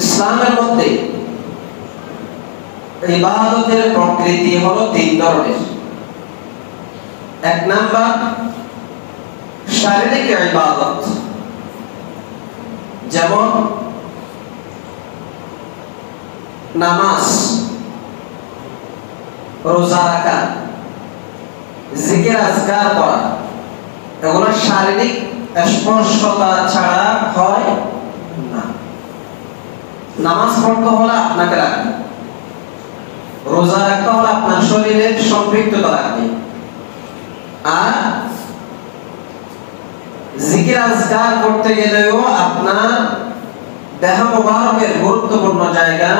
ইসলামের মধ্যে ইবাদতের প্রকৃতি হলো তিন ধরনের। এক নাম্বার শারীরিক ইবাদত, যেমন নামাজ, রোজা রাখা, জিকির আজকার করা, এগুলো শারীরিক স্পর্শতা ছাড়া হয় না। নামাজ পড়তে হলে আপনাকে রাখবে, রোজা রাখতে হলে আপনার শরীরের সম্পৃক্ততা রাখবে, আর জিকির আজকার করতে গেলেও আপনার দেহ মোবারকের গুরুত্বপূর্ণ জায়গা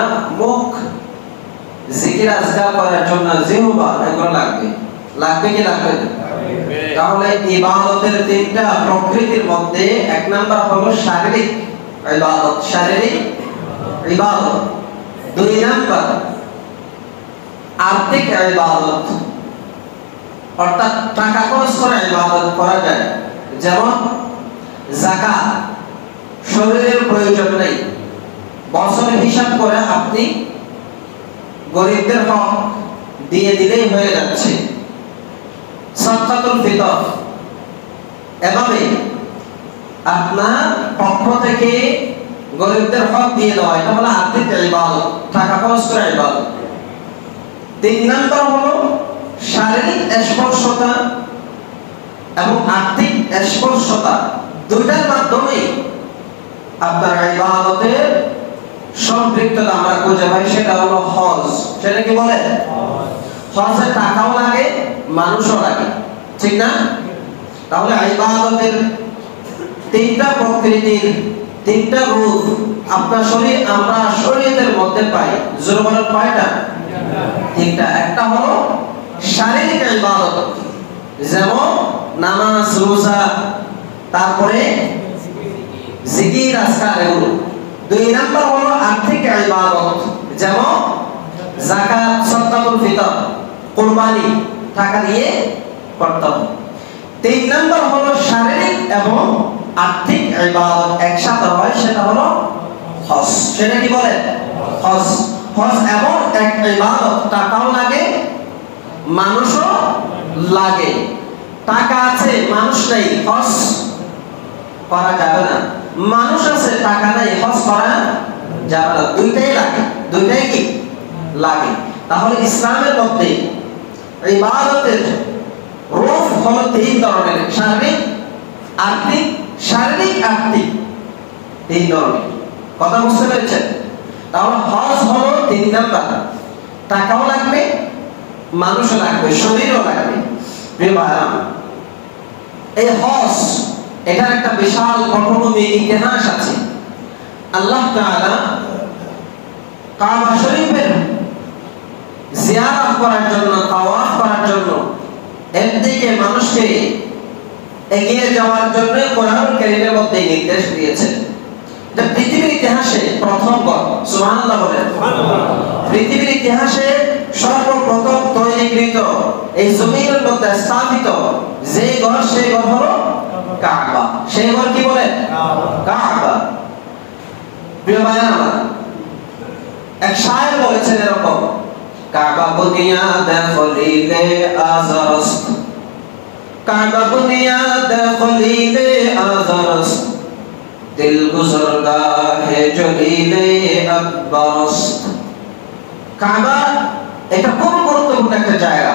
মুখ, জিকির আজকার করার জন্য জিহ্বা, এগুলো লাগবে। লাগবে কি লাগবে না? তাহলে ইবাদতের তিনটা প্রকৃতির মধ্যে এক নাম্বার হলো শারীরিক ইবাদত, শারীরিক ইবাদত। দুই নাম্বার আর্থিক ইবাদত, অর্থাৎ টাকা খরচ করে ইবাদত করা যায়, যেমন যাকাত। শরীরের প্রয়োজন নেই, বছর হিসাব করে আপনি গরিবদের হক দিয়ে দিলেই হয়ে যাচ্ছে। সাদকাতুল ফিতর, এভাবে আপনার পক্ষ থেকে গরিবদের হক দিয়ে দেওয়া, এটা হলো আর্থিক ইবাদত, টাকা খরচ করে ইবাদত। তিন নাম্বার হলো শারীরিক স্পর্শতা এবং আর্থিক স্পর্শতা, দুইটার মাধ্যমে আপনার ইবাদতের সম্পৃক্ততা আমরা খুঁজে পাই। সেটা হলো হজ। সেটা কি বলে? হজে টাকাও লাগে, মানুষও লাগে, ঠিক না? তাহলে ইবাদতের তিনটা প্রকৃতির, তিনটা রূপ আপনার শরীর, আমরা শরীয়তের মধ্যে পাই। জোর বলেন কয়টা? তিনটা। একটা হলো শারীরিক ইবাদত, যেমন নামাজ, রোজা, তারপরে জিকির আজকার, এগুলো। দুই নাম্বার হলো আর্থিক ইবাদত, যেমন যাকাত, সাদকাতুল ফিতর, কুরবানি, টাকা দিয়ে করতে হবে। তিন নাম্বার হলো শারীরিক এবং আর্থিক ইবাদত একসাথে হয়, সেটা হলো হজ। সেটা কি বলে? হজ। হজ এমন এক ইবাদত, টাকাও লাগে, মানুষও লাগে। টাকা আছে, মানুষ নেই, হজ করা যাবে না। মানুষ আছে, টাকা নাই, হজ করা যাবে না। দুইটাই লাগে, দুইটাই কি লাগে। তাহলে ইসলামের মধ্যে ইবাদতের রূপ হলো তিন ধরনের, শারীরিক, আর্থিক, শারীরিক আর্থিক, তিন ধরনের। কথা বুঝতে পেরেছেন? তাহলে হজ হলো তিন নাম্বার, টাকাও লাগবে, মানুষও লাগবে, শরীরও লাগবে। এই হজ, এটার একটা বিশাল পটভূমি, ইতিহাস আছে। আল্লাহ তাআলা কাবা শরীফের জিয়ারত করার জন্য, তাওয়াফ করার জন্য, একদিকে মানুষকে এগিয়ে যাওয়ার জন্য কোরআন কারীমের মধ্যে নির্দেশ দিয়েছেন। এটা পৃথিবীর ইতিহাসে প্রথমবার, সুবহানাল্লাহ বলেন। পৃথিবীর ইতিহাসে সর্বপ্রথম তৈরিকৃত, এই জমিনের মধ্যে স্থাপিত যে ঘর, সেই ঘর হলো কাবা। সেই ঘর কি বলে? কাবা। প্রিয় ভাইরা আমার, এক শায়ের বলেছেন এরকম, কাবা বুনিয়াদ খলিলে আযরস্ত, কাবা বুনিয়াদ খলিলে আযরস্ত, দিল গুজরগাহে জলিলে আকবরস্ত। কাবা এটা খুব গুরুত্বপূর্ণ একটা জায়গা,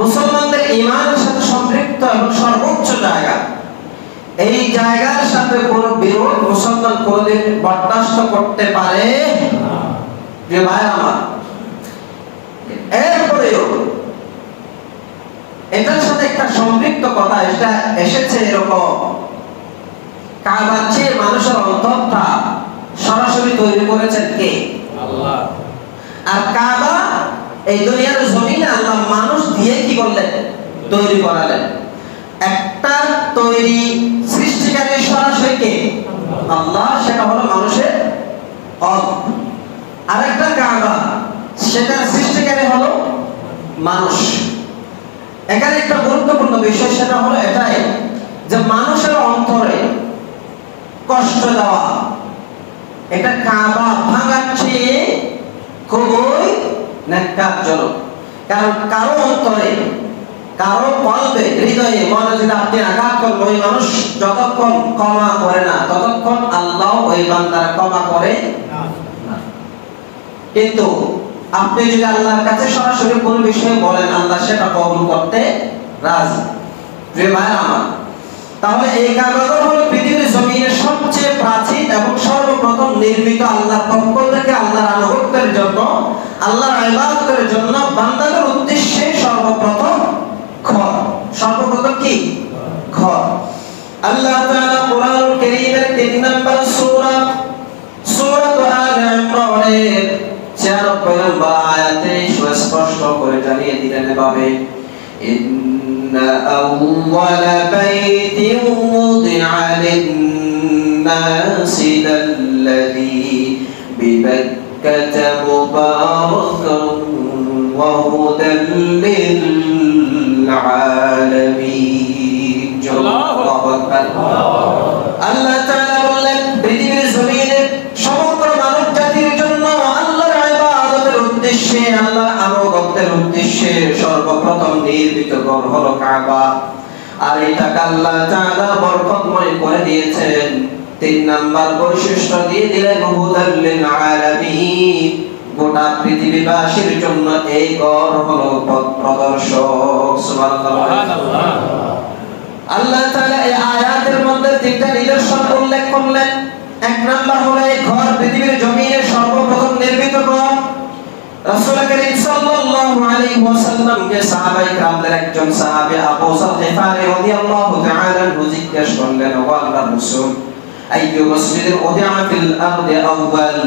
মুসলমানদের ঈমানের সাথে সম্পৃক্ত এবং সর্বোচ্চ জায়গা। এই জায়গার সাথে কোনো বিরোধ মুসলমান কোনদিন বরদাস্ত করতে পারে না। যে ভাই আমার, এরপরেও এটার সাথে একটা সম্পৃক্ত কথা এটা এসেছে এরকম, কাবার চেয়ে মানুষের অন্তরটা সরাসরি তৈরি করেছেন কে? আল্লাহ। আর কাবা এই দুনিয়ার জমিনে আল্লাহ মানুষ দিয়ে কি করলেন? তৈরি করালেন। একটা তৈরি সৃষ্টিকারী সরাসরি কে? আল্লাহ, সেটা হলো মানুষের অর্থ। আরেকটা কাবা, সেটার সৃষ্টিকারী হলো মানুষ। এখানে একটা গুরুত্বপূর্ণ বিষয়, সেটা হলো এটাই যে মানুষের অন্তরে কষ্ট দেওয়া, এটা কাবা ভাঙার চেয়ে খুবই ন্যাক্কারজনক। কারণ কারো অন্তরে, কারো কলবে, হৃদয়ে, মনে যদি আপনি আঘাত করেন, ওই মানুষ যতক্ষণ ক্ষমা করে না ততক্ষণ আল্লাহ ওই বান্দার ক্ষমা করে না। কিন্তু আপনি যদি আল্লাহর কাছে সরাসরি কোন বিষয়ে বলেন, আল্লাহ সেটা কবুল করতে রাজি। প্রিয় ভাইরা আমার, তাহলে এই কাবাঘর হলো পৃথিবীর জমিনের সবচেয়ে প্রাচীন এবং সর্বপ্রথম নির্মিত আল্লাহর পক্ষ থেকে আল্লাহর আনুগত্যের জন্য, আল্লাহর ইবাদতের জন্য বান্দাদের উদ্দেশ্যে সর্বপ্রথম ঘর। সর্বপ্রথম কি ঘর? আল্লাহ তাআলা কোরআনুল কারীমের 3 নম্বর সূরা আল ইমরানের 96 নম্বর আয়াতে স্পষ্ট করে জানিয়ে দিলেন এভাবে, ইন্না আউওয়ালা বাইতিন উদিআ লিন-নাসি লাল্লাযী বিবাক্কাতা মুবারাকান ওয়া হুদাল লিল-আলামিন। আল্লাহু আকবার। আল্লাহ তাআলা বললেন, পৃথিবীর জমিনে সমগ্র মানব জাতির জন্য আল্লাহর ইবাদতের উদ্দেশ্যে, আল্লাহর আনুগত্যের উদ্দেশ্যে সর্বপ্রথম নির্মিত ঘর হলো কাবা। আর এটাকে আল্লাহ তাআলা বরকতময় করে দিয়েছেন। 3 নাম্বার বৈশিষ্ট্য দিয়ে দিলেন, হুদাল লিল-আলামিন। গোটা পৃথিবীবাসীর জন্য এই ঘর হলো পথ প্রদর্শক। সুবহানাল্লাহ। আল্লাহ তাআলা এই আয়াতের মধ্যে 3টা নিদর্শন উল্লেখ করলেন। 1 নাম্বার হলো এই ঘর পৃথিবীর জমিনে সর্বপ্রথম নির্মিত ঘর। রাসূল করিম সাল্লাল্লাহু আলাইহি ওয়াসাল্লাম কে সাহাবায়ে কেরামদের একজন সাহাবী আবু যর গিফারি রাদিয়াল্লাহু তাআলা আনহু জিজ্ঞেস করলেন, ও আল্লাহর রাসূল, আইয়ু মসজিদিন উদিআ ফিল আরদি আউয়াল,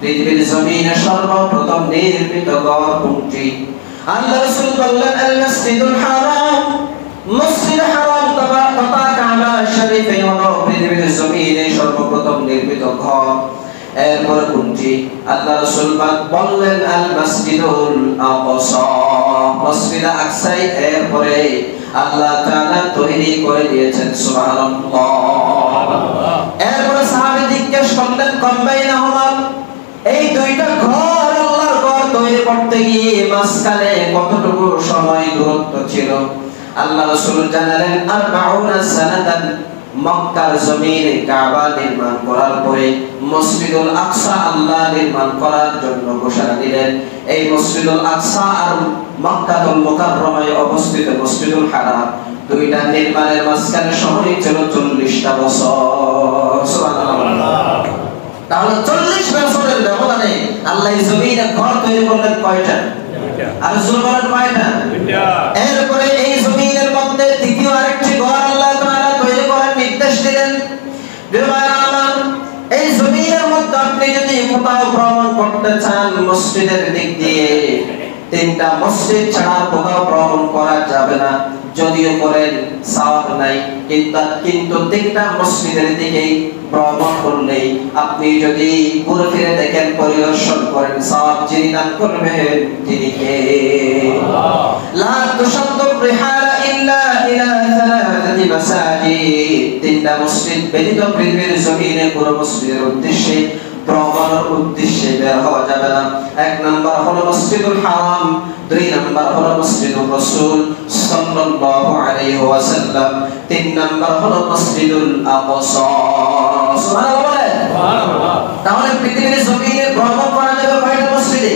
পৃথিবীর জমিনে সর্বপ্রথম নির্মিত ঘর কোনটি? আল্লাহর রাসূল বললেন, আল মসজিদুল হারাম। মসজিদ হারাম তথা কাবা শরীফে হলো পৃথিবীর জমিনে সর্বপ্রথম নির্মিত ঘর। এরপর কোনটি? আল্লাহ রাসূল বললেন, আল মসজিদুল আকসা। মসজিদ আকসাই এরপরে আল্লাহ তাআলা তৈরি করে দিয়েছেন। সুবহানাল্লাহ। এরপর সাহাবী জিজ্ঞেস করলেন, কম্বাইনাহুমা, এই দুইটা ঘর, আল্লাহর ঘর তৈরি করতে গিয়ে মাঝখানে কতটুকু সময় দূরত্ব ছিল? আল্লাহ রাসূল জানালেন, 40 সানাতান। মক্কার জমিনে কাবা নির্মাণ করার পরে মসজিদুল আকসা আল্লাহ নির্মাণ করার জন্য ঘোষণা দিলেন। এই মসজিদুল আকসা আর মক্কাতুল মুকাররমায় অবস্থিত মসজিদুল হারাম, দুইটা নির্মাণের মাঝখানে সময় ছিল 40টা বছর। সুবহানাল্লাহ। তাহলে 40 বছরের ব্যবধানে আল্লাহ এই জমিনে ঘর তৈরি করলেন কয়টা? আর জোর বলেন কয়টা? দুইটা। এরপরে এই জমিনের মধ্যে দ্বিতীয় আরেকটি ঘর আল্লাহ তাআলা তৈরি করার নির্দেশ দিলেন। এই জমিনের মধ্যে আপনি যদি কোথাও ভ্রমণ করতে চান মসজিদের দিক দিয়ে, 3টা মসজিদ ছাড়া কোথাও ভ্রমণ করা যাবে না। যদিও করেন সওয়াব নাই, কিন্তু 3টা মসজিদের দিকেই ভ্রমণ করলেই, আপনি যদি ঘুরে ফিরে দেখেন, পরিদর্শন করেন, সওয়াব যিনি দান করবেন তিনি কে? লা তুশাদ্দু রিহালা ইল্লা ইলা সালাসাতি মাসাজিদ। 3টা মসজিদ ব্যতীত পৃথিবীর জমিনে কোন মসজিদের উদ্দেশ্যে, ভ্রমণের উদ্দেশ্যে বের হওয়া যাবে না। 1 নাম্বার হলো মসজিদুল হারাম, 2 নাম্বার হলো মসজিদুর রাসূল সাল্লাল্লাহু আলাইহি ওয়াসাল্লাম, 3 নাম্বার হলো মসজিদুল আকসা। সুবহানাল্লাহ। সুবহানাল্লাহ। তাহলে পৃথিবীর জমিনে ভ্রমণ করা যাবে কয়টা মসজিদে?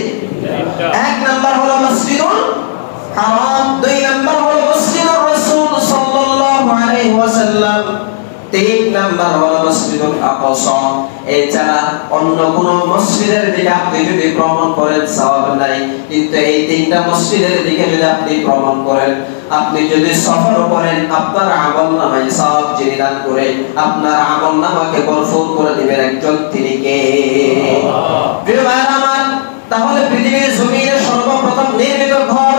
1 নাম্বার হলো মসজিদুল হারাম, 2 নাম্বার হলো মসজিদুর রাসূল সাল্লাল্লাহু আলাইহি ওয়াসাল্লাম, 3 নাম্বার হলো মসজিদুল আকসা। এছাড়া অন্য কোন মসজিদের দিকে আপনি যদি ভ্রমণ করেন সওয়াব নাই, কিন্তু এই 3টা মসজিদের দিকে যদি আপনি ভ্রমণ করেন, আপনি যদি সফর করেন, আপনার আমলনামায় সওয়াব যিনি দান করে আপনার আমলনামাকে ভরপুর করে দিবেন একজন, তিনি কে? প্রিয় ভাইরা আমার, তাহলে পৃথিবীর জমিনে সর্বপ্রথম নির্মিত ঘর,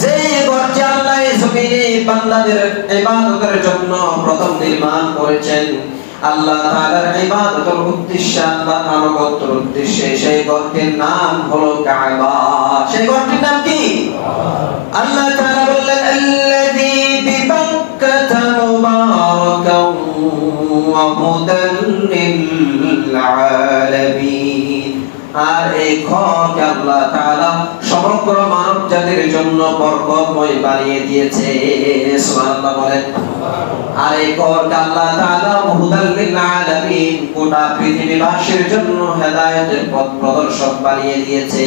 যে ঘরটি আল্লাহ এই জমিনে বান্দাদের ইবাদতের জন্য প্রথম নির্মাণ করেছেন, আল্লাহ তাআলার ইবাদতের উদ্দেশ্যে, আল্লাহর আনুগত্যের উদ্দেশ্যে, সেই ঘরটির নাম হলো কাবা। সেই ঘরটির নাম কি? আল্লাহ তাআলা বললেন, আল্লাযী বিবাক্কাতা মুবারাকান ওয়া হুদাল লিল বরকতময় বানিয়ে দিয়েছে। সুবহানাল্লাহ বলেন। আর এই ঘরকে আল্লাহ তাআলা হুদাল লিল আলামিন, গোটা পৃথিবীবাসীর জন্য হেদায়েতের পথ প্রদর্শক বানিয়ে দিয়েছে।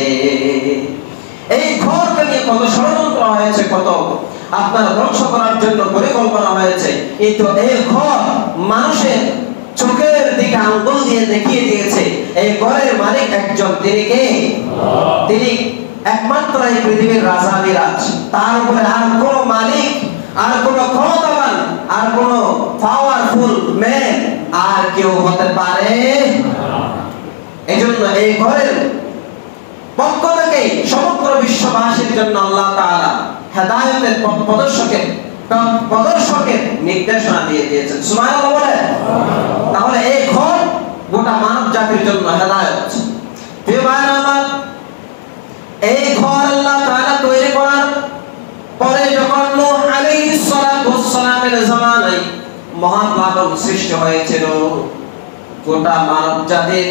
এই ঘরকে নিয়ে কত ষড়যন্ত্র হয়েছে, কত আপনার ধ্বংস করার জন্য পরিকল্পনা হয়েছে, কিন্তু এই ঘর মানুষের চোখের দিকে আঙ্গুল দিয়ে দেখিয়ে দিয়েছে এই ঘরের মালিক একজন, তিনি কে? তিনি একমাত্র এই পৃথিবীর রাজাধিরাজ। তার উপরে আর কোনো মালিক, আর কোনো ক্ষমতাবান, আর কোনো পাওয়ারফুল ম্যান আর কেউ হতে পারে না। এজন্য এই ঘরের পক্ষ থেকে সমগ্র বিশ্ববাসীর জন্য আল্লাহ তাআলা হেদায়েতের প্রদর্শকের নির্দেশনা দিয়ে দিয়েছেন। সুবহানাল্লাহ বলেন। তাহলে এই ঘর গোটা মানব জাতির জন্য হেদায়েত। প্রিয় ভাইরা আমার, এই ঘর আল্লাহ তাআলা তৈরি করার পরে যখন নূহ আলাইহিস সালাতু ওয়াস সালামের জামানায় মহাপ্লাবন সৃষ্টি হয়েছিল, গোটা মানব জাতির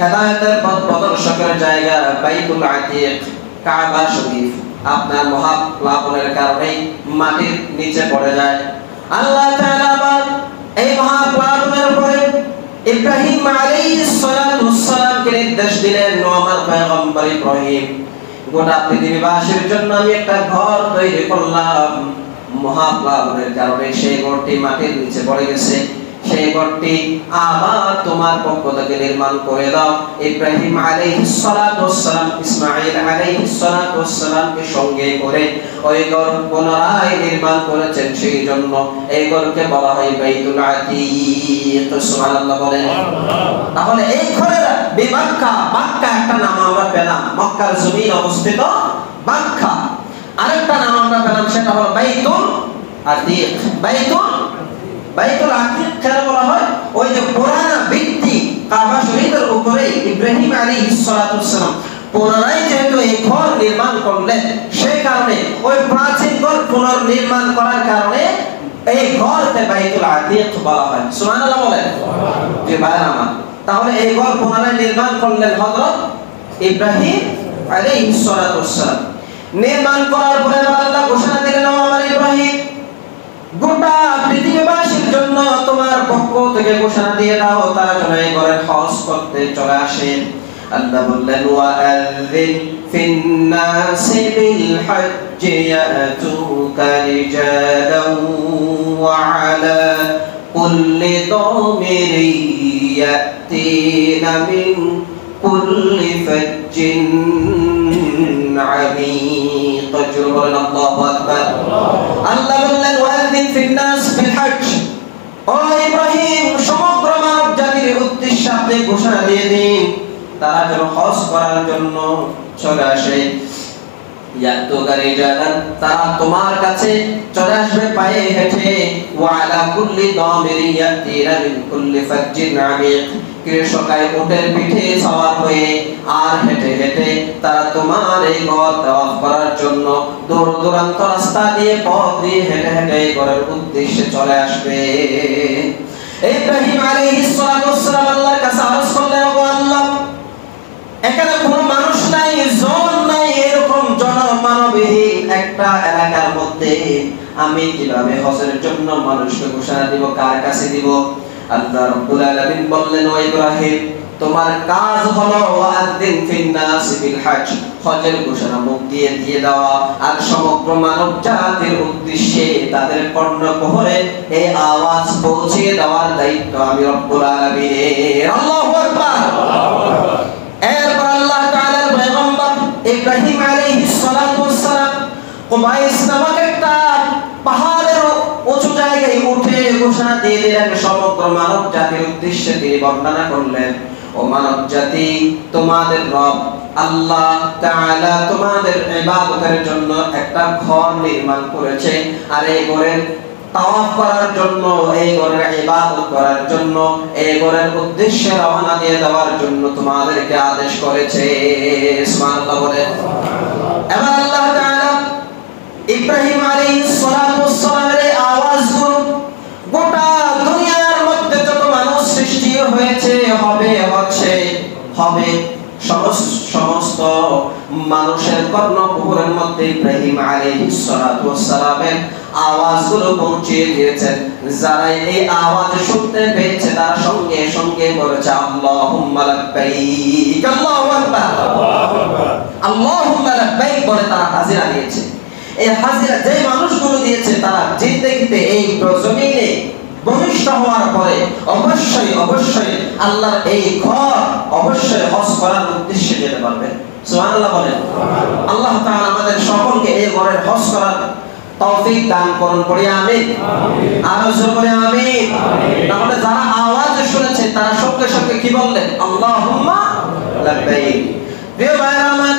হেদায়েতের পথ প্রদর্শকের জায়গা বাইতুল আতিক, কাবা শরীফ আপনার মহাপ্লাবনের কারণে মাটির নিচে পড়ে যায়। আল্লাহ তাআলা আবার এই মহাপ্লাবনের পরে ইব্রাহিম আলাইহিস সালাতু ওয়াস সালামকে নির্দেশ দিলেন, আমার পয়গম্বর ইব্রাহিম, গোটা পৃথিবীবাসীর জন্য আমি একটা ঘর তৈরি করলাম। মহাপ্লাবনের কারণে সেই ঘরটি মাটির নিচে পড়ে গেছে, সেই ঘরটি আবার তোমার পক্ষ থেকে নির্মাণ করে দাও। ইব্রাহিম আলাইহিস সালাতু ওয়াস সালাম ইসমাঈল আলাইহিস সালাতু ওয়াস সালামকে সঙ্গে করে ওই ঘর পুনরায় নির্মাণ করেছেন। সেই জন্য এই ঘরকে বলা হয় বাইতুল আতিক। সুবহানাল্লাহ বলেন। তাহলে এই ঘরের মক্কা, মক্কা একটা নাম আমরা পেলাম, মক্কার জমিন অবস্থিত মক্কা। আরেকটা নাম আমরা পেলাম, সেটা হলো বাইতুল আতিক। বাইতুল আতিক কেন বলা হয়? ওই যে পুরানা ভিত্তি কাবা শরীফের উপরে ইব্রাহিম আলাইহিস সালাতু ওয়াস সালাম পুনরায় যেহেতু এই ঘর নির্মাণ করলেন, সেই কারণে ওই প্রাচীন ঘর পুনর্নির্মাণ করার কারণে এই ঘরকে বাইতুল আতিক বলা হয়। সুবহানাল্লাহ বলেন। যে ভাইরা আমার, তাহলে এই ঘর পুনরায় নির্মাণ করলেন হযরত ইব্রাহিম আলাইহিস সালাতু ওয়াস সালাম। নির্মাণ করার পরে আল্লাহ ঘোষণা দিলেন, আমার ইব্রাহিম, গোটা পৃথিবীবাসীর জন্য তোমার পক্ষ থেকে ঘোষণা দিয়ে দাও তারা যেন এই ঘরে হজ করতে চলে আসে। আল্লাহ বললেন, ওয়াআযিন ফিন নাসি বিল হজ্জি ইয়াতুকা রিজালান ওয়া আলা কুল্লি দামিরি ইয়াতিনা মিন কুল্লি ফাজ্জিন আমিক। আল্লাহু আকবার। আল্লাহ বললেন, ওয়াআযিন ফিন নাস বিল হজ্জ, ও ইব্রাহিম, সমগ্র মানব জাতির উদ্দেশ্যে আপনি ঘোষণা দিয়ে দিন তারা যেন হজ করার জন্য চলে আসে। ইয়াতুকা রিজালান, তারা তোমার কাছে চলে আসবে পায়ে হেঁটে। ওয়া আলা কুল্লি দামিরি ইয়াতিনা মিন কুল্লি ফাজ্জিন আমিক, কৃষকায় উটের পিঠে সওয়ার হয়ে আর হেঁটে হেঁটে তারা তোমার এই ঘর তাওয়াফ করার জন্য দূর দূরান্ত রাস্তা দিয়ে পথ দিয়ে হেঁটে হেঁটে ঘরের উদ্দেশ্যে চলে আসবে। ইব্রাহিম আলাইহিস সালাতু ওয়াস সালাম আল্লাহর কাছে আরজ করলেন, ও আল্লাহ, এখানে কোনো মানুষ নাই, জন নাই, এরকম জনমানবহীন একটা এলাকার মধ্যে আমি কিভাবে হজের জন্য মানুষকে ঘোষণা দিব, কার কাছে দিব? আল্লাহ রাব্বুল আলামিন বললেন, ও ইব্রাহিম, তোমার কাজ হলো ওয়াআযিন ফিন নাস বিল হজ্জ, হজের ঘোষণা মুখ দিয়ে দিয়ে দেওয়া আর সমগ্র মানব জাতির উদ্দেশ্যে তাদের কর্ণকুহরে এই আওয়াজ পৌঁছে দেওয়ার দায়িত্ব আমি রব্বুল আলামিনের। আল্লাহু আকবার। এরপর আল্লাহ তাআলার পয়গম্বর ইব্রাহিম আলাইহিস সালাতু ওয়াস সালাম কুবাইস নামক একটা পাহাড়ের উঁচু জায়গায় উঠে ঘোষণা দিয়ে দিলেন, সমগ্র মানব জাতির উদ্দেশ্যে তিনি বর্ণনা করলেন, ও মানব জাতি, তোমাদের রব আল্লাহ তাআলা তোমাদের ইবাদতের জন্য একটা ঘর নির্মাণ করেছে, আর এই ঘরের তাওয়াফ করার জন্য, এই ঘরের ইবাদত করার জন্য, এই ঘরের উদ্দেশ্যে রওনা দিয়ে দেওয়ার জন্য তোমাদেরকে আদেশ করেছে। সুবহানাল্লাহ বলেন। এবার আল্লাহ তাআলা ইব্রাহিম আলাইহিস সালাতু ওয়াস সালামের এই আওয়াজগুলো গোটা দুনিয়ার মধ্যে যত মানুষ সৃষ্টি হয়েছে, হবে, হচ্ছে, হবে, সমস্ত মানুষের কর্ণকুহরের মধ্যে ইব্রাহিম আলাইহিস সালাতু ওয়াস সালামের আওয়াজগুলো পৌঁছে দিয়েছেন। যারা এই আওয়াজ শুনতে পেয়েছে তারা সঙ্গে সঙ্গে বলেছে আল্লাহুম্মা লাব্বাইক, আল্লাহু আকবার, আল্লাহুম্মা লাব্বাইক বলে তারা হাজিরা দিয়েছে। এই হাজিরা যে মানুষগুলো দিয়েছে তারা জিন্দেগিতে এই জমিনে ভূমিষ্ঠ হওয়ার পরে অবশ্যই আল্লাহর এই ঘর অবশ্যই হজ করার উদ্দেশ্যে যেতে পারবে। সুবহানাল্লাহ বলেন। আল্লাহ তাআলা আমাদের সকলকে এই ঘরের হজ করার তৌফিক দান করুন, পড়ি আমিন। আরো জোরে পড়ি আমিন। তাহলে যারা আওয়াজ শুনেছে তারা সঙ্গে সঙ্গে কি বললেন? আল্লাহুম্মা লাব্বাইক। প্রিয় ভাইরা আমার,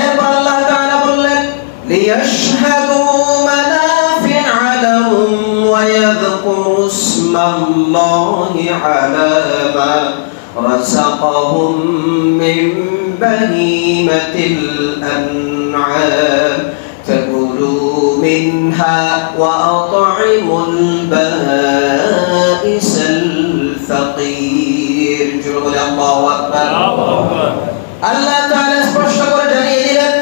এরপর আল্লাহ তাআলা বললেন লিয়াশহাদু মানাফি'a লাহুম ওয়া ইয়াযকুরু ইসমাল্লাহি আলা মা রাযাকাহুম মিন বাহিমাতিল আন'আম فكلوا منها وأطعموا البائس الفقير। الله أكبر। আল্লাহ তাআলা স্পষ্ট করে জানিয়ে দিলেন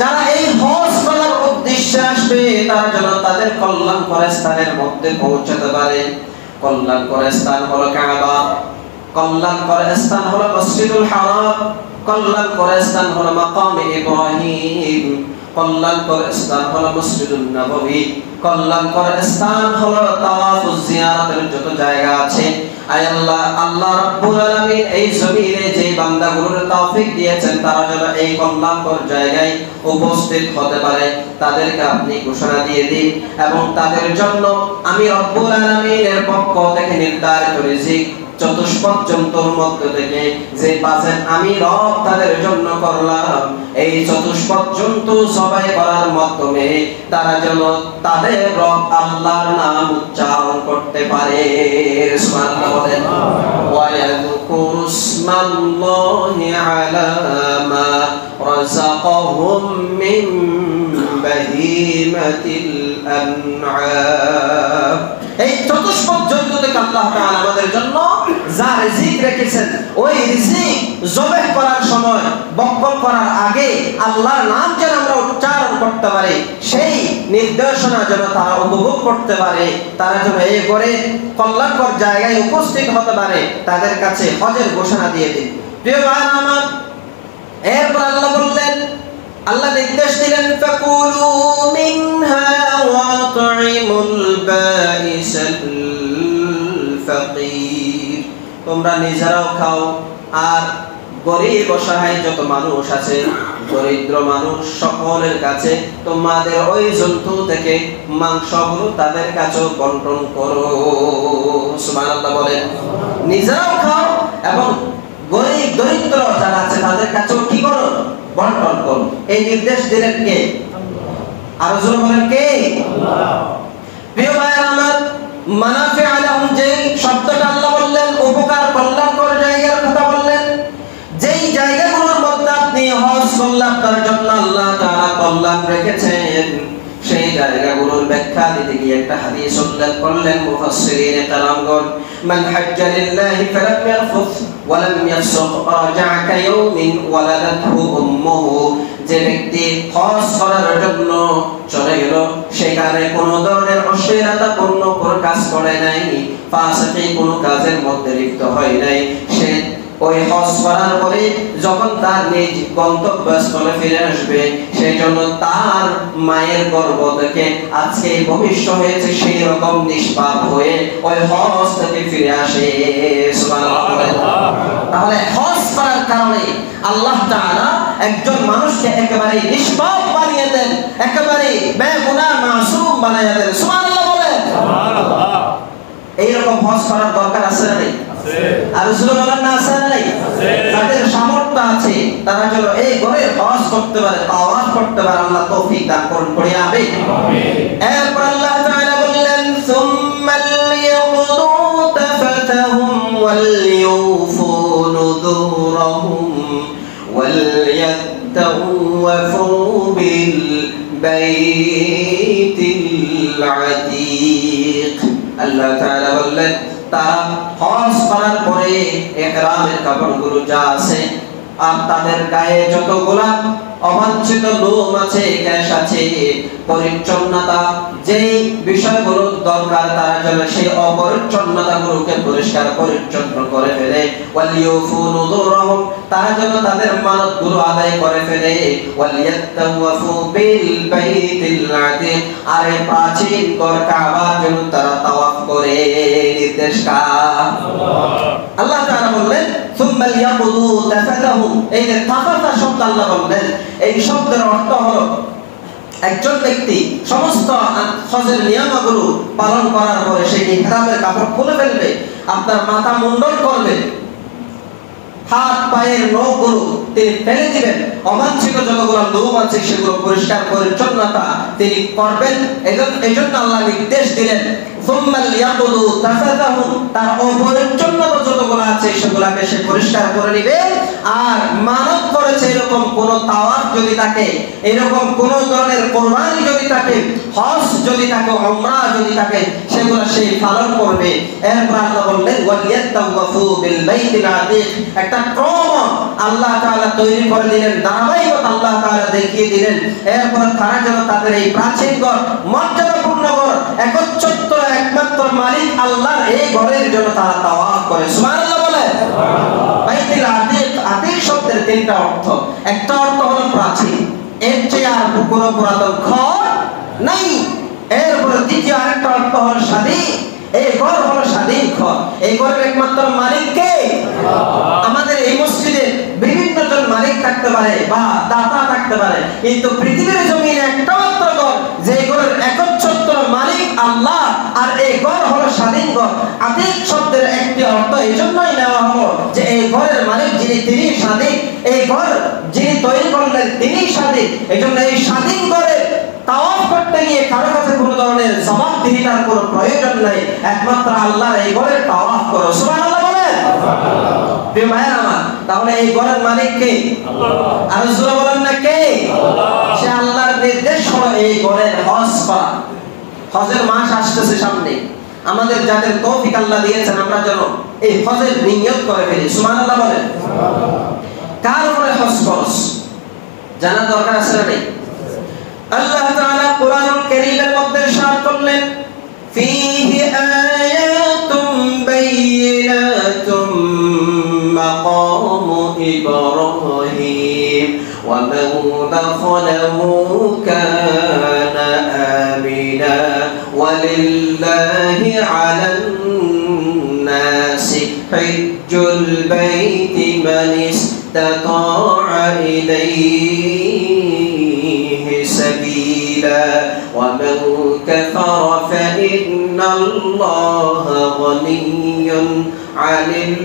যারা এই হজ করার উদ্দেশ্যে আসবে তারা যেন তাদের কল্যাণকর স্থানের মধ্যে পৌঁছাতে পারে। কল্যাণকর স্থান হলো কাবা, কল্যাণকর স্থান হলো মসজিদুল হারাম, কল্যাণকর স্থান হলো মাকামে ইব্রাহিম, কল্যাণকর স্থান হলো মসজিদুন নববী, কল্যাণকর স্থান হলো তাওয়াফুজ জিয়ারতের যত জায়গা আছে। আয় আল্লাহ, আল্লাহ রাব্বুল আলামিন এই জমিনে যে বান্দাগুলোর তৌফিক দিয়েছেন তারা যেন এই কল্যাণকর জায়গায় উপস্থিত হতে পারে তাদেরকে আপনি ঘোষণা দিয়ে দিন, এবং তাদের জন্য আমি রব্বুল আলামিনের পক্ষ থেকে নির্ধারিত রিজিক চতুষ্পদ জন্তুর মধ্য থেকে যে বাজেট আমি রব তাদের জন্য করলাম, এই চতুষ্পদ জন্তু জবাই করার মাধ্যমে তারা যেন তাদের রব আল্লাহর নাম উচ্চারণ করতে পারে। সুবহানাল্লাহ বলেন। ওয়া ইয়াযকুরু ইসমাল্লাহি আলা মা রাযাকাহুম মিন বাহিমাতিল আন'আম। এই চতুষ্পদ জন্তু থেকে আল্লাহ তাআলা আমাদের জন্য যা রিজিক রেখেছেন ওই রিজিক জবাই করার সময় বক্ষণ করার আগে আল্লাহর নাম যেন আমরা উচ্চারণ করতে পারি, সেই নির্দেশনা যেন তারা উপভোগ করতে পারে, তারা যেন এই করে কল্যাণকর জায়গায় উপস্থিত হতে পারে, তাদের কাছে হজের ঘোষণা দিয়ে দিন। প্রিয় ভাইরা আমার, এরপর আল্লাহ বললেন, আল্লাহ নির্দেশ দিলেন ফাকুলু মিনহা ওয়া আত'ইমুল বাইসাল ফাকির, তোমরা নিজেরাও খাও আর গরিব অসহায় যত মানুষ আছে, দরিদ্র মানুষ সকলের কাছে তোমাদের ওই জন্তু থেকে মাংসগুলো তাদের কাছেও বন্টন করো। সুবহানাল্লাহ বলেন। নিজেরাও খাও এবং গরিব দরিদ্র যারা আছে তাদের কাছেও কি করো? বন্টন করো। এই নির্দেশ দিলেন কে? আরো জোরে বলেন কে? আল্লাহ। প্রিয় ভাইরা আমার, মানাফি'a লাহুম যে শব্দটা আল্লাহ বললেন উপকার কল্যাণকর জায়গার কথা বললেন, যেই জায়গাগুলোর মধ্যে আপনি হজ করলেন তার জন্য আল্লাহ তাআলা কল্যাণ রেখেছেন, সেই জায়গাগুলোর ব্যাখ্যা দিতে গিয়ে একটা হাদিস উল্লেখ করলেন মুফাসসিরিনে কেরামগণ, মান হাজ্জা লিল্লাহি ফালাম ইয়ারফুস ওয়া লাম ইয়াফসুক রাজা'a কায়াউমিন ওয়ালাদাতহু উম্মুহু, যে ব্যক্তি হজ করার জন্য চলে গেল সেখানে কোনো ধরনের অশ্লীলতাপূর্ণ কোনো কাজ করে নাই, ফাসিকি কোনো কাজের মধ্যে লিপ্ত হয় নাই, সে ওই হজ করার পরে যখন তার নিজ গন্তব্যস্থলে ফিরে আসবে সেই জন্য তার মায়ের গর্ভ থেকে আজকে ভবিষ্য হয়েছে সেই রকম নিষ্পাপ হয়ে ওই হজ থেকে ফিরে আসে। সুবহানাল্লাহ। তাহলে হজ করার কারণে আল্লাহ তাআলা একজন মানুষকে একেবারে নিষ্পাপ বানিয়ে দেন, একেবারে বেগুনাহ মাসুম বানিয়ে দেন। সুবহানাল্লাহ বলেন। সুবহানাল্লাহ। এইরকম হজ করার দরকার আছে না নেই? আর রাসূলুল্লাহ না আছে না নেই? যাদের সামর্থ্য আছে তারা যেন এই ঘরে হজ করতে পারে, তাওয়াফ করতে পারে, আল্লাহ তৌফিক দান করুন, পড়ি আমিন। এরপর আল্লাহ তাআলা বললেন সুম্মা লিয়াকুদু তাফাতাহুম ওয়ালইউফু নুযুরহুম ওয়ালইয়াতাওয়াফু বিল বাইতিল আতীক। আল্লাহ তাআলা বললেন তারা হজ করার পরে ইহরামের কাপড়গুলো যা আছে আর তাদের গায়ে যতগুলা অবাঞ্ছিত লোম আছে, গ্যাস আছে, পরিচ্ছন্নতা যেই বিষয়গুলো দরকার তারা যেন সেই অপরিচ্ছন্নতাগুলোকে পরিষ্কার পরিচ্ছন্ন করে ফেলে। ওয়ালিউফু নুযুরহুম, তারা যেন তাদের মানতগুলো আদায় করে ফেলে। ওয়ালিয়াতাওয়াফু বিল বাইতিল আতীক, আর এই প্রাচীন ঘর কাবা যেন তারা তাওয়াফ করে। নির্দেশ কার? আল্লাহ তাআলা বললেন সুম্মা লিয়াকুযু তাফাতাহুম। এই যে তাফাতা শব্দ আল্লাহ বললেন, এই শব্দের অর্থ হলো একজন ব্যক্তি সমস্ত হজের নিয়মগুলো পালন করার পরে সেই ইহরামের কাপড় খুলে ফেলবে, আপনার মাথা মুন্ডন করবে, হাত পায়ের নখগুলো তিনি ফেলে দিবেন, অবাঞ্ছিত যতগুলো লোম আছে সেগুলো পরিষ্কার পরিচ্ছন্নতা তিনি করবেন। এজন্য আল্লাহ নির্দেশ দিলেন সুম্মা লিয়াকুযু তাফাতাহুম, তার অপরিচ্ছন্নতা যতগুলো আছে সেগুলোকে সে পরিষ্কার করে নেবে। আর মানত করেছে এরকম কোন তাওয়াফ যদি থাকে, এরকম কোন ধরনের কুরবানি যদি থাকে, হজ যদি থাকে, উমরা যদি থাকে, সেগুলো সে পালন করবে। এরপর আল্লাহ বললেন ওয়ালিয়াতাওয়াফু বিল বাইতিল আতীক, একটা ক্রম আল্লাহ তাআলা তৈরি করে দিলেন, ধারাবাহিকতা আল্লাহ তাআলা দেখিয়ে দিলেন। এরপর তারা যেন তাদের এই প্রাচীন ঘর, মর্যাদাপূর্ণ ঘর, একচ্ছত্র একমাত্র মালিক আল্লাহর এই ঘরের জন্য তারা তাওয়াফ করে। সুবহানাল্লাহ বলেন। বাইতুল আতীক, আতীক শব্দের তিনটা অর্থ। একটা অর্থ হলো প্রাচীন, এর চেয়ে আর কোনো পুরাতন ঘর নাই। এরপরে দ্বিতীয় আরেকটা অর্থ হলো স্বাধীন, এই ঘর হলো স্বাধীন ঘর। এই ঘরের একমাত্র মালিক কে? আমাদের এই মসজিদে বিভিন্ন জন মালিক থাকতে পারে বা দাতা থাকতে পারে, কিন্তু পৃথিবীর জমিনে একটা মাত্র ঘর, যে ঘরের একচ্ছত্র মালিক আল্লাহ, আর এই ঘর হলো স্বাধীন ঘর। আতীক শব্দের একটি অর্থ এই জন্যই নেওয়া হলো যে এই ঘরের মালিক যিনি তিনি স্বাধীন, এই ঘর যিনি তৈরি করলেন তিনি স্বাধীন। এই জন্য এই স্বাধীন ঘরে তাওয়াফ করতে গিয়ে কারো কাছে কোনো ধরনের জবাবদিহিতার কোনো প্রয়োজন নাই, একমাত্র আল্লাহর এই ঘরের তাওয়াফ করো। সুবহানাল্লাহ বলেন। প্রিয় ভাইরা আমার, তাহলে এই ঘরের মালিক কে? আল্লাহ। আর জোরে বলেন না কে? আল্লাহ। সে আল্লাহর নির্দেশ হলো এই ঘরের হজ করা। হজের মাস আসতেছে সামনে, আমাদের যাদের তৌফিক আল্লাহ দিয়েছেন আমরা যেন এই হজের নিয়ত করে ফেলি। সুবহানাল্লাহ বলেন। কার উপরে হজ ফরজ জানা দরকার আছে না নেই? আল্লাহ তাআলা কুরআনুল কারীমের মধ্যে ইরশাদ করলেন ফীহি আয়াতুম বাইয়িনাতুম মাকামু ইব্রাহিম ওয়া মান দাখালাহু কানা আমিনা ওয়া লিল্লাহি আলান নাসি হিজ্জুল বাইতি মান ইসতাতা'a ইলাইহি সাবিলা ওয়া মান কাফারা ফাইন্না আল্লাহা গনিয়্যুন আনিল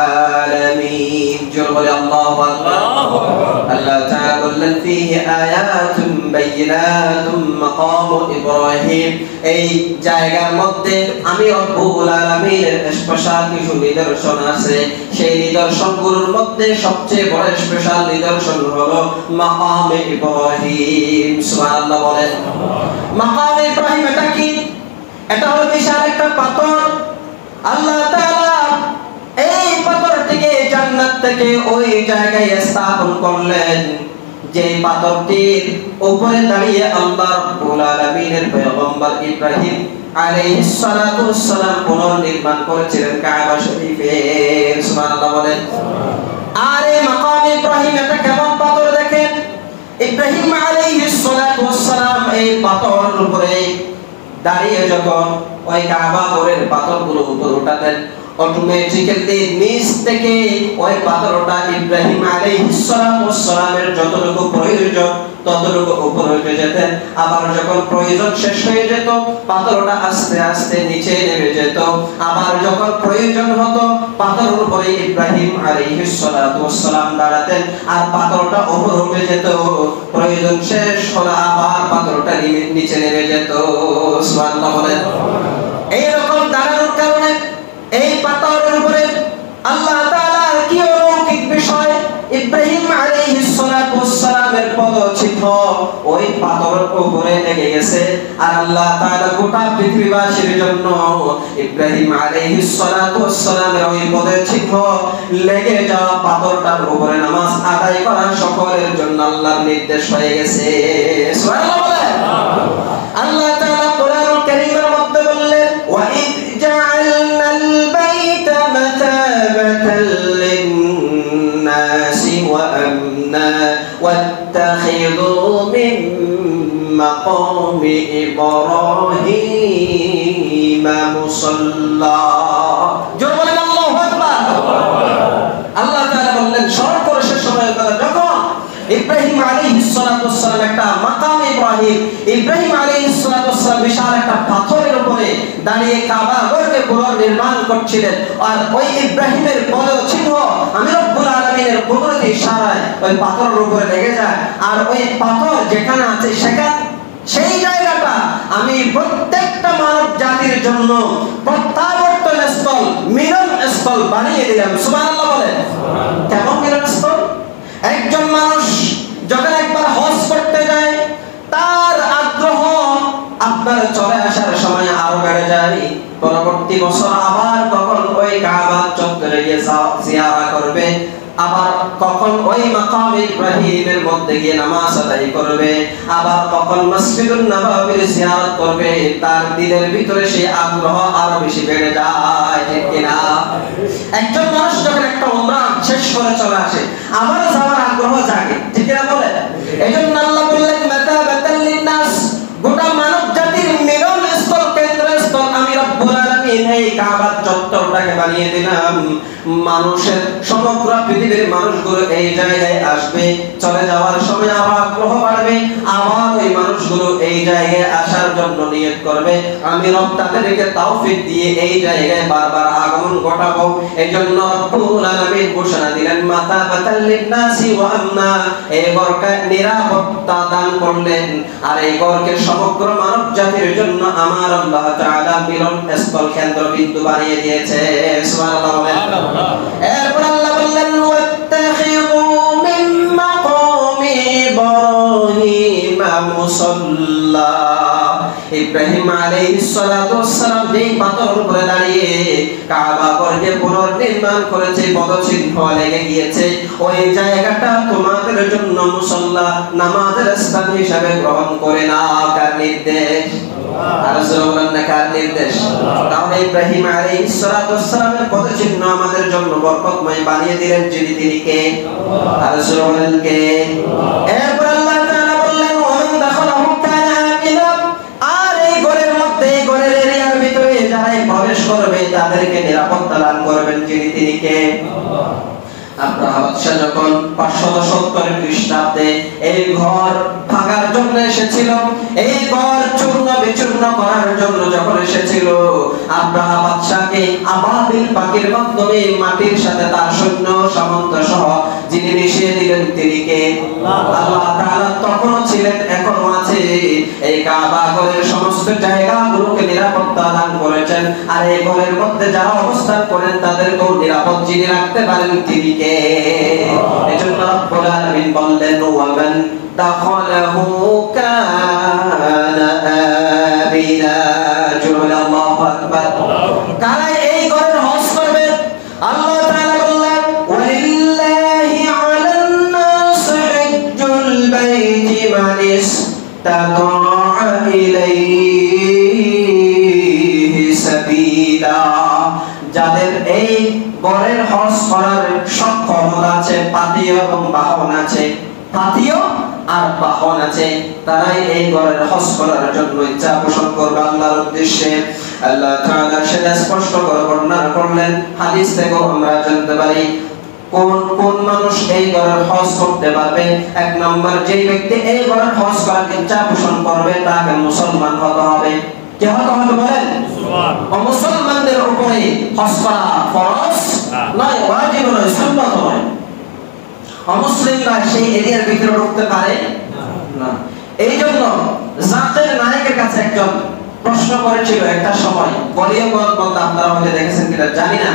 আলামিন। জোরে বলে আল্লাহু আকবার। আল্লাহ তাআলা বললেন ফীহি আয়াতুম বাইয়িনাতুম মাকামু ইব্রাহিম, এই জায়গার মধ্যে আমি রব্বুল আলামিনের স্পেশাল কিছু নিদর্শন আছে। সেই নিদর্শনগুলোর মধ্যে সবচেয়ে বড় স্পেশাল নিদর্শন হলো মাকামে ইব্রাহিম। সুবহানাল্লাহ বলেন। মাকামে ইব্রাহিম এটা কি? এটা হলো বিশাল একটা পাথর। আল্লাহ তাআলা এই পাথরটিকে জান্নাত থেকে ওই জায়গায় স্থাপন করলেন, যে পাথরটির উপরে দাঁড়িয়ে আল্লাহ রাব্বুল আলামিনের পয়গম্বর ইব্রাহিম আলাইহিস সালাতু ওয়াস সালাম পুনর্নির্মাণ করেছিলেন কাবা শরীফের। সুবহানাল্লাহ বলেন। আর এই মাকাম ইব্রাহিম এটা কেমন পাথর দেখেন? ইব্রাহিম আলাইহিস সালাতু ওয়াস সালাম এই পাথরের উপরে দাঁড়িয়ে যখন ওই কাবা ঘরের পাথরগুলো উপরে উঠাতেন, অটোমেটিক্যালি নিচ থেকে ওই পাথরটা ইব্রাহিম আলাইহিস সালামের যতটুকু প্রয়োজন ততটুকু উপরে উঠে যেতেন। আবার যখন প্রয়োজন শেষ হয়ে যেত পাথরটা আস্তে আস্তে নিচে নেমে যেত। আবার যখন প্রয়োজন হতো পাথরের উপরে ইব্রাহিম আলাইহিস সালাম দাঁড়াতেন আর পাথরটা উপরে উঠে যেত। প্রয়োজন শেষ হলে আবার পাথরটা নিচে নেমে যেত। সুবহানাল্লাহ বলেন। এইরকম দাঁড়ানোর কারণে এই পাথরের উপরে আল্লাহ তাআলার কি অলৌকিক বিষয়, ইব্রাহিম আলাইহিস সালামের পদচিহ্ন ওই পাথরের উপরে লেগে গেছে। আর আল্লাহ তাআলা গোটা পৃথিবীবাসীর জন্য ইব্রাহিম আলাইহিস সালামের ওই পদচিহ্ন লেগে যাওয়া পাথরটার উপরে নামাজ আদায় করা সকলের জন্য আল্লাহর নির্দেশ হয়ে গেছে। সুবহানাল্লাহ বলেন। আল্লাহ তাআলা কোরআনুল কারীমের মধ্যে বললেন, ওয়া ইয জাআলনাল বাইতা মাতাবাতাল লিন-নাসি ওয়া আমনা ওয়াত্তাখিযু মিন মাকামি ইব্রাহিম মুসাল্লা। জোরে বলেন আল্লাহু আকবার। আল্লাহ তাআলা বললেন, স্মরণ করো সে সময় যখন ইব্রাহিম আলাইহিস সালাতু ওয়াস সালাম একটা মাকাম ইব্রাহিম আলাইহিস সালাতু ওয়াস সালাম বিশাল একটা পাথরের উপরে দাঁড়িয়ে কাবা ঘরকে পুনর্নির্মাণ করছিলেন। আর ওই ইব্রাহিমের পদচিহ্ন আমি রব্বুল আলামিনের কুদরতি ইশারায় ওই পাথরের উপরে লেগে যায়। আর ওই পাথর যেখানে আছে সেই জায়গাটা আমি প্রত্যেকটা মানব জাতির জন্য প্রত্যাবর্তন স্থল, মিলন স্থল বানিয়ে দিলাম। সুবহানাল্লাহ বলেন। কেমন মিলন স্থল? একজন মানুষ যখন একবার হজ করতে যায়, তার আগ্রহ আপনার চলে আসার সময় আরো বেড়ে যায়। পরবর্তী বছর আবার কখন ওই কাবা চত্বরে গিয়ে জিয়ারা করবে, আবার কখন ওই মাকাম ইব্রাহিমের মধ্যে গিয়ে নামাজ আদায় করবে, আবার কখন মসজিদুন নববীর জিয়ারত করবে। তার দিলের ভিতরে সেই আগ্রহ আরো বেশি বেড়ে যায়, ঠিক কিনা? একজন মানুষ যখন একটা উমরা শেষ করে চলে আসে, আবার যাওয়ার আগ্রহ জাগে, ঠিক কিনা বলেন? এজন্য আল্লাহ বললেন, মাতাবাতাল লিন-নাস, গোটা মানব জাতির মিলন স্থল, কেন্দ্রস্থল আমি রব্বুল আলামিন এই কাবা চত্বরটাকে বানিয়ে দিলাম। মানুষের সমগ্র পৃথিবীর মানুষগুলো এই জায়গায় আসবে, চলে যাওয়ার সময় আবার আগ্রহ বাড়বে, আবার ওই মানুষগুলো এই জায়গায় আসার জন্য নিয়ত করবে। আমি রব তাদেরকে তৌফিক দিয়ে এই জায়গায় বারবার আগমন ঘটাবো। এইজন্য রব্বুল আলামিন ঘোষণা দিলেন, মাতাবাতাল লিন-নাসি ওয়া আমনা, এই ঘরকে নিরাপত্তা দান করলেন। আর এই ঘরকে সমগ্র মানব জাতির জন্য আমার আল্লাহ তাআলা মিলন স্থল, কেন্দ্রবিন্দু বানিয়ে দিয়েছে। সুবহানাল্লাহ বলেন। এরপর আল্লাহ বললেন, ওয়াত্তাখিযু মিন মাকামি ইব্রাহিম মুসাল্লা। ইব্রাহিম আলাইহিস সালাতু ওয়াস সালাম যেই পাথরের উপরে দাঁড়িয়ে কাবা ঘরকে পুনর্নির্মাণ করেছে, পদচিহ্ন লেগে গিয়েছে, ওই জায়গাটা তোমাদের জন্য মুসাল্লা, নামাজের স্থান হিসাবে গ্রহণ করে নাও। কার নির্দেশ? আর রাসূলুল্লাহ কার নির্দেশ? তাহলে ইব্রাহিম আলাইহিস সালাতু ওয়াস সালামের পদচিহ্ন আমাদের জন্য বরকতময় বানিয়ে দিলেন যিনি, তিনি কে? আর রাসূলুল্লাহ কে? এরপর আল্লাহ তাআলা বললেন, ওয়ামান দাখালাহু কানা আমিনা, আর এই ঘরের মধ্যে, এই ঘরের এরিয়ার ভিতরে যারাই প্রবেশ করবে তাদেরকে নিরাপত্তা দান করবেন যিনি, তিনি কে? আব্রাহা বাদশা যখন 570 খ্রিস্টাব্দে এই ঘর ভাঙার জন্য এসেছিল, এই ঘর চূর্ণ বিচূর্ণ করার জন্য যখন এসেছিল, আব্রাহা বাদশাকে আবাবিল পাখির মাধ্যমে মাটির সাথে তার সৈন্য সামন্ত সহ যিনি মিশিয়ে দিলেন, তিনি কে? আল্লাহ তাআলা তখনও ছিলেন, এখনো আছে। এই কাবা ঘরের সমস্ত জায়গাগুলোকে নিরাপত্তা দান করেছেন। আর এই ঘরের মধ্যে যারা অবস্থান করেন তাদেরকেও নিরাপদ যিনি রাখতে পারেন, তিনি কে? এজন্য রব্বুল আলামিন বললেন, ওয়ামান দাখালাহু কানা আমিনা। জোরে আল্লাহু আকবার। কারা এই ঘরের হজ করবে? আল্লাহ তাআলা বললেন, ওয়ালিল্লাহি আলান নাস হিজ্জুল বাইতি মান ইসতাতা ইলাইহি সাবিলা। যাদের এই ঘরের হজ করার সক্ষমতা আছে, পাথেয় এবং বাহন আছে, পাথেয় আর বাহন আছে, তারাই এই ঘরের হজ করার জন্য ইচ্ছা পোষণ করবে আল্লাহর উদ্দেশ্যে। আল্লাহ তাআলা সেটা স্পষ্ট করে বর্ণনা করলেন। হাদিস থেকেও আমরা জানতে পারি কোন কোন মানুষ এই ঘরের হজ করতে পারবে। এক নম্বর, যে ব্যক্তি এই ঘরের হজ করার ইচ্ছা পোষণ করবে তাকে মুসলমান হতে হবে। কে হতে হবে বলেন? মুসলমানদের উপরে হজ করা ফরজ নয়, ওয়াজিব নয়, সুন্নাত নয়। অমুসলিমরা সেই এরিয়ার ভিতরে ঢুকতে পারে না। এই জন্য জাতের নায়কের কাছে একজন প্রশ্ন করেছিল একটা সময়, বলিয়াগঞ্জ বলতে আপনারা হয়তো দেখেছেন কিনা জানি না।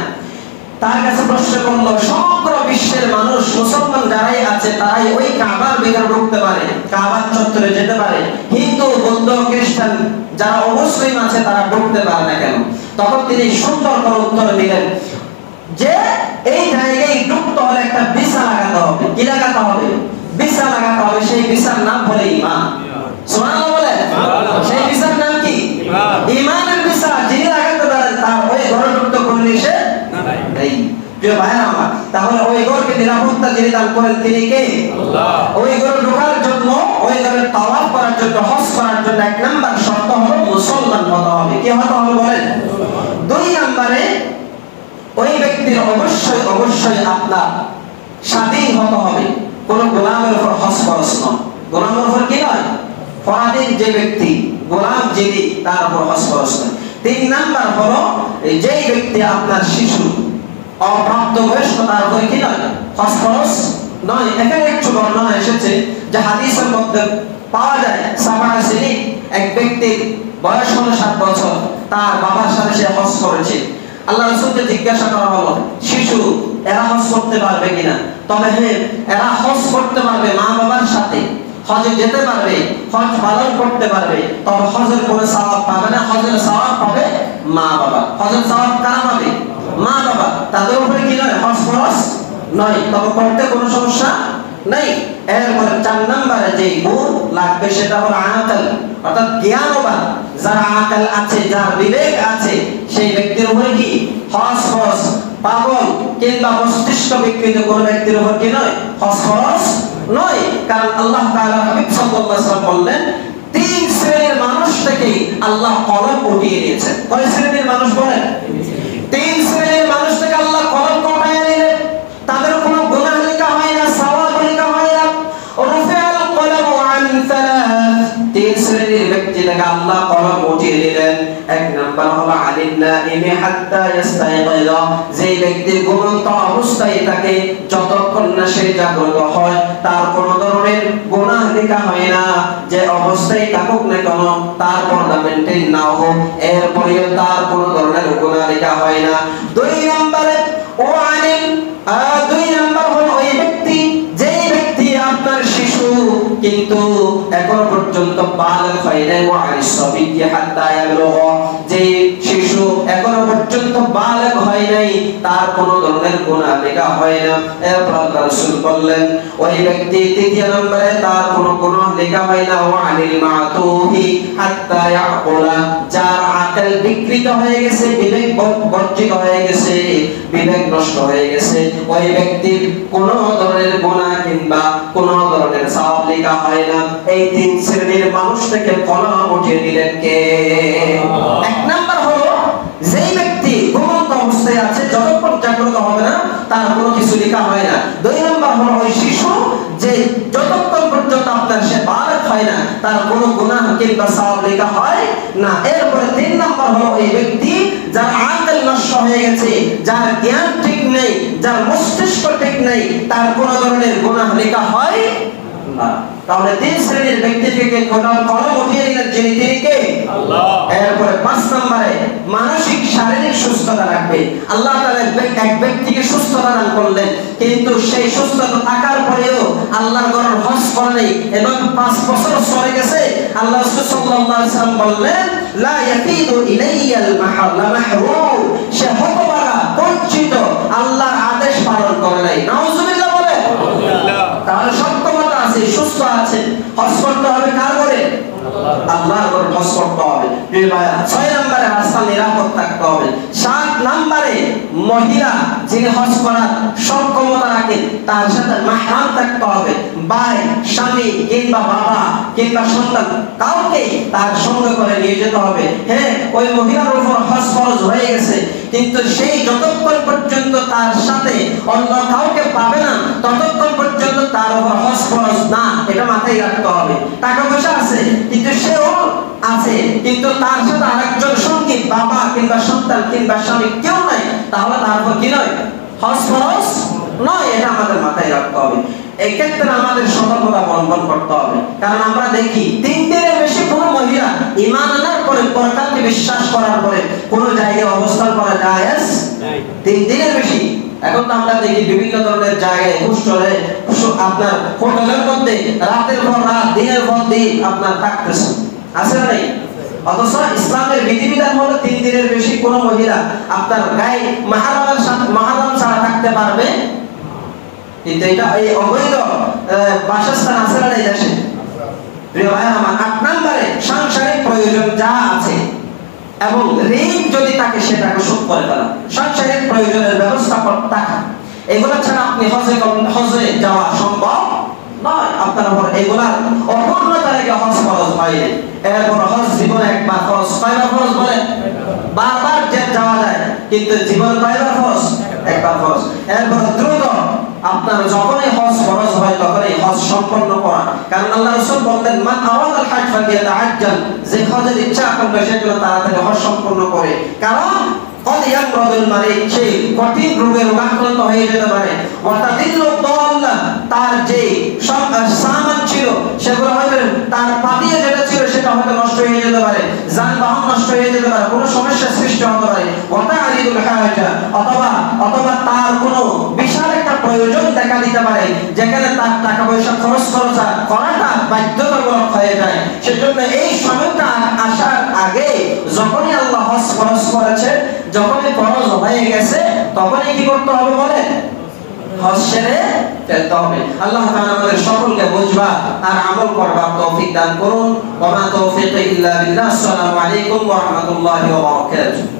তার কাছে প্রশ্ন করলো, সমগ্র বিশ্বের মানুষ মুসলমান যারাই আছে তারাই ওই কাবার ভিতরে ঢুকতে পারে, কাবার চত্বরে যেতে পারে, হিন্দু বৌদ্ধ খ্রিস্টান যারা অমুসলিম আছে তারা ঢুকতে পারে না কেন? তখন তিনি সুন্দর করে উত্তর দিলেন যে এই জায়গায় ঢুকতে হলে একটা ভিসা লাগাতে হবে। কি লাগাতে হবে? ভিসা লাগাতে হবে। সেই ভিসার নাম হলো ঈমান। সুবহানাল্লাহ বলে। সেই ভিসার নাম কি? ঈমানের ভিসা। যিনি লাগাতে পারেন তার ওই ঘরে ঢুকতে কোনো নিষেধ নেই। প্রিয় ভাইরা আমার, তাহলে ওই ঘরকে নিরাপত্তা যিনি দান করেন তিনি কে? আল্লাহ। ওই ঘরে ঢোকার জন্য, ওই ঘরে তাওয়াফ করার জন্য, হজ করার জন্য এক নাম্বার শর্ত হলো মুসলমান হতে হবে। কি হতে হবে বলেন? দুই নম্বরে ওই ব্যক্তির অবশ্যই আপনার স্বাধীন হতে হবে। কোন গোলামের উপর হজ ফরজ নয়। গোলামের উপর কি নয়? পরাধীন যে ব্যক্তি, গোলাম যিনি, তার উপর হজ ফরজ নয়। তিন নাম্বার হলো যেই ব্যক্তি আপনার শিশু, অপ্রাপ্তবয়স্ক, তার উপর কি নয়? হজ ফরজ নয়। এখানে একটু বর্ণনা এসেছে যে হাদিসের মধ্যে পাওয়া যায় সাবাহ সিনিন, এক ব্যক্তির বয়স হলো 7 বছর, তার বাবার সাথে সে হজ করেছে। আল্লাহ রাসূলকে জিজ্ঞাসা করা হলো, শিশু এরা হজ করতে পারবে কিনা? তবে হ্যাঁ, এরা হজ করতে পারবে, মা বাবার সাথে হজে যেতে পারবে, হজ পালন করতে পারবে, তবে হজের কোনো সওয়াব পাবে না। হজের সওয়াব পাবে মা বাবা। হজের সওয়াব কারা পাবে? মা বাবা। তাদের উপরে কি নয়? হজ ফরজ নয়, তবে করতে কোনো সমস্যা নেই। এরপরে 4 নম্বরে যে গুণ লাগবে সেটা হলো আকল, অর্থাৎ জ্ঞানবান। যার আকল আছে, যার বিবেক আছে, সেই ব্যক্তির উপরে কি হজ ফরজ। পাগল কিংবা মস্তিষ্ক বিকৃত কোন ব্যক্তির উপর কি নয়? হজ ফরজ নয়। কারণ আল্লাহ তাআলা হাবিব সাল্লাল্লাহু আলাইহি ওয়াসাল্লাম বললেন, 3 শ্রেণীর মানুষ থেকে আল্লাহ কলম উঠিয়ে দিয়েছেন। কয় শ্রেণীর মানুষ বলেন? 3 শ্রেণীর মানুষ থেকে আল্লাহ কলম উঠিয়ে দিলেন। তাদের কোনো গুনাহ লেখা হয় না, সওয়াব লেখা হয় না। রুফিআল কলামু আন 3। 3 শ্রেণীর ব্যক্তি থেকে আল্লাহ কলম উঠিয়ে দিলেন। এক নাম্বার হলো আলিন নাইমি হাত্তা ইস্তাইকিযা, যেই ব্যক্তি ঘুমন্ত অবস্থায় থাকে যতক্ষণ না সে জাগ্রত হয়, তার কোনো ধরনের গুনাহ লেখা হয় না। যে অবস্থায় থাকুক না কেন, তার পর্দা মেইনটেইন না হোক, এরপরেও তার কোনো ধরনের গুনাহ লেখা হয় না। 2 নম্বরে দুই নাম্বার হলো ওই ব্যক্তি, যেই ব্যক্তি আপনার শিশু কিন্তু এখনো পর্যন্ত বালক হয় নাই, ওয়া আলিস-সাবিয়্যি হাত্তা ইয়াবলুগা, যে শিশু এখনো পর্যন্ত বালক হয় নাই, তার কোনো ধরনের গুনাহ লেখা হয় না। এরপর আল্লাহ রাসূল বললেন ওই ব্যক্তি 3 নম্বরে তার কোনো গুনাহ লেখা হয় না। ওয়া আনিল মাতুহি হাত্তা ইয়াকুলা, যার আকল বিকৃত হয়ে গেছে, বিবেক বর্জিত হয়ে গেছে, বিবেক নষ্ট হয়ে গেছে, ওই ব্যক্তির কোনো ধরনের গুনাহ কিংবা কোনো ধরনের সওয়াব লেখা হয় না। এই 3 শ্রেণীর মানুষ থেকে কলম উঠিয়ে দিলেন কে? এক নাম্বার হলো যেই ব্যক্তি ঘুমন্ত অবস্থায় আছে, যতক্ষণ জাগ্রত হবে না তার কোনো কিছু লেখা হয় না। 2 নাম্বার হলো ওই শিশু, যে যতক্ষণ পর্যন্ত আপনার সে বালক হয় না, তার কোনো গুনাহ কিংবা সওয়াব লেখা হয় না। এরপরে 3 নাম্বার হলো ওই ব্যক্তি যার আকল নষ্ট হয়ে গেছে, যার জ্ঞান ঠিক নেই, যার মস্তিষ্ক ঠিক নেই, তার কোনো ধরনের গুনাহ লেখা হয় না। তাহলে 3 শ্রেণীর ব্যক্তি থেকে কলম উঠিয়ে দিলেন, যিনি তিনি কে? আল্লাহ। এরপরে 5 নম্বরে মানসিক শারীরিক সুস্থতা রাখবে। আল্লাহ তাআলা এক ব্যক্তিকে সুস্থতা দান করলেন, কিন্তু সেই সুস্থতা থাকার পরেও আল্লাহর ঘরের হজ করে নাই এবং 5 বছর চলে গেছে। আল্লাহ রাসূল সাল্লাল্লাহু আলাইহি ওয়াসাল্লাম বললেন, লা ইয়াফিদু ইলাইয়াল মাহরুম, সে হতভাগা, বঞ্চিত, আল্লাহর আদেশ পালন করে নাই। নাউজুবিল্লাহ বলে। তাহলে সক্ষমতা আছে, সুস্থ আছে, হজ করতে হবে কার ঘরে? আল্লাহর ঘরে হজ করতে হবে। 6 নম্বরে রাস্তা নিরাপদ থাকতে হবে। 7 নম্বরে মহিলা যিনি হজ করার সক্ষমতা রাখে, তার সাথে মাহরাম থাকতে হবে। ভাই, স্বামী কিংবা বাবা কিংবা সন্তান, কাউকে তার সঙ্গে করে নিয়ে যেতে হবে। হ্যাঁ, ওই মহিলার উপর হজ ফরজ হয়ে গেছে, কিন্তু সেই যতক্ষণ পর্যন্ত তার সাথে অন্য কাউকে পাবে না, ততক্ষণ পর্যন্ত তার উপর হজ ফরজ না। এটা মাথায় রাখতে হবে। টাকা পয়সা আছে, কিন্তু সেও আছে, কিন্তু তার সাথে আরেকজন সঙ্গী, বাবা কিংবা সন্তান কিংবা স্বামী কেউ নাই, তাহলে তার উপর কি নয়? হজ ফরজ নয়। এটা আমাদের মাথায় রাখতে হবে। এই ক্ষেত্রে আমাদের সতর্কতা অবলম্বন করতে হবে। কারণ আমরা দেখি 3 দিনের বেশি কোনো মহিলা ঈমান আনার পরে, পরকালকে বিশ্বাস করার পরে কোনো জায়গায় অবস্থান করা জায়েজ নাই। 3 দিনের বেশি। এখন তো আমরা দেখি বিভিন্ন ধরনের জায়গায়, হোস্টেলে, আপনার হোটেলের মধ্যে রাতের পর রাত, দিনের পর দিন আপনার থাকতেছে, আছে না নাই? অথচ ইসলামের বিধিবিধান হলো 3 দিনের বেশি কোনো মহিলা আপনার গায়ে মাহরাম ছাড়া থাকতে পারবে কিন্তু এটা এই অবৈধ বাসস্থান আছে না এই দেশে? প্রিয় ভাই আমার, 8 নম্বরে সাংসারিক প্রয়োজন যা আছে এবং ঋণ যদি তাকে সেটাকে শোধ করে ফেলা, সাংসারিক প্রয়োজনের ব্যবস্থা করতে থাকা, এগুলো ছাড়া আপনি হজে যাওয়া সম্ভব নয়। আপনার উপর এগুলা অপূর্ণতা রেখে হজ ফরজ হয়। এরপর হজ জীবনে একবার ফরজ, কয়বার ফরজ বলে? বারবার যে যাওয়া যায়, কিন্তু জীবন কয়বার ফরজ? একবার ফরজ। এরপর দ্রুত আপনার যখনই হজ ফরজ হয় তখনই হজ সম্পন্ন করা, কারণ আল্লাহ রাসূল বলতেন মান আওয়াদাল হজ ফালিয়াতাআজ্জাল, যে হজের ইচ্ছা করবে সে যেন তাড়াতাড়ি হজ সম্পন্ন করে, কারণ কদ ইয়ামরাদুল মারিদ, সেই কঠিন রোগে রোগাক্রান্ত হয়ে যেতে পারে। ওয়াতাদিল্লু দাল্লা, তার যে সব সামান ছিল সেগুলো হয়তো তার পাতিয়ে যেটা ছিল সেটা হয়তো নষ্ট হয়ে যেতে পারে, যানবাহন নষ্ট হয়ে যেতে পারে, কোনো সমস্যার সৃষ্টি হতে পারে। ওয়াতাআরিদুল হাজা, অথবা তার কোনো বিশাল একটা প্রয়োজন দেখা দিতে পারে যেখানে তার টাকা পয়সা খরচ করাটা বাধ্যতামূলক হয়ে যায়। সেজন্য এই সময়টা আসার আগে যখনই আল্লাহ হজ ফরজ করেছে, যখনই ফরজ হয়ে গেছে, তখনই কি করতে হবে বলে? হজ সেরে ফেলতে হবে। আল্লাহ তাআলা আমাদের সকলকে বুঝবা আর আমল করবার তৌফিক দান করুন। ওয়া মা তৌফিক ইল্লা বিল্লাহ। আসসালামু আলাইকুম ওয়া রাহমাতুল্লাহি ওয়া বারাকাতুহু।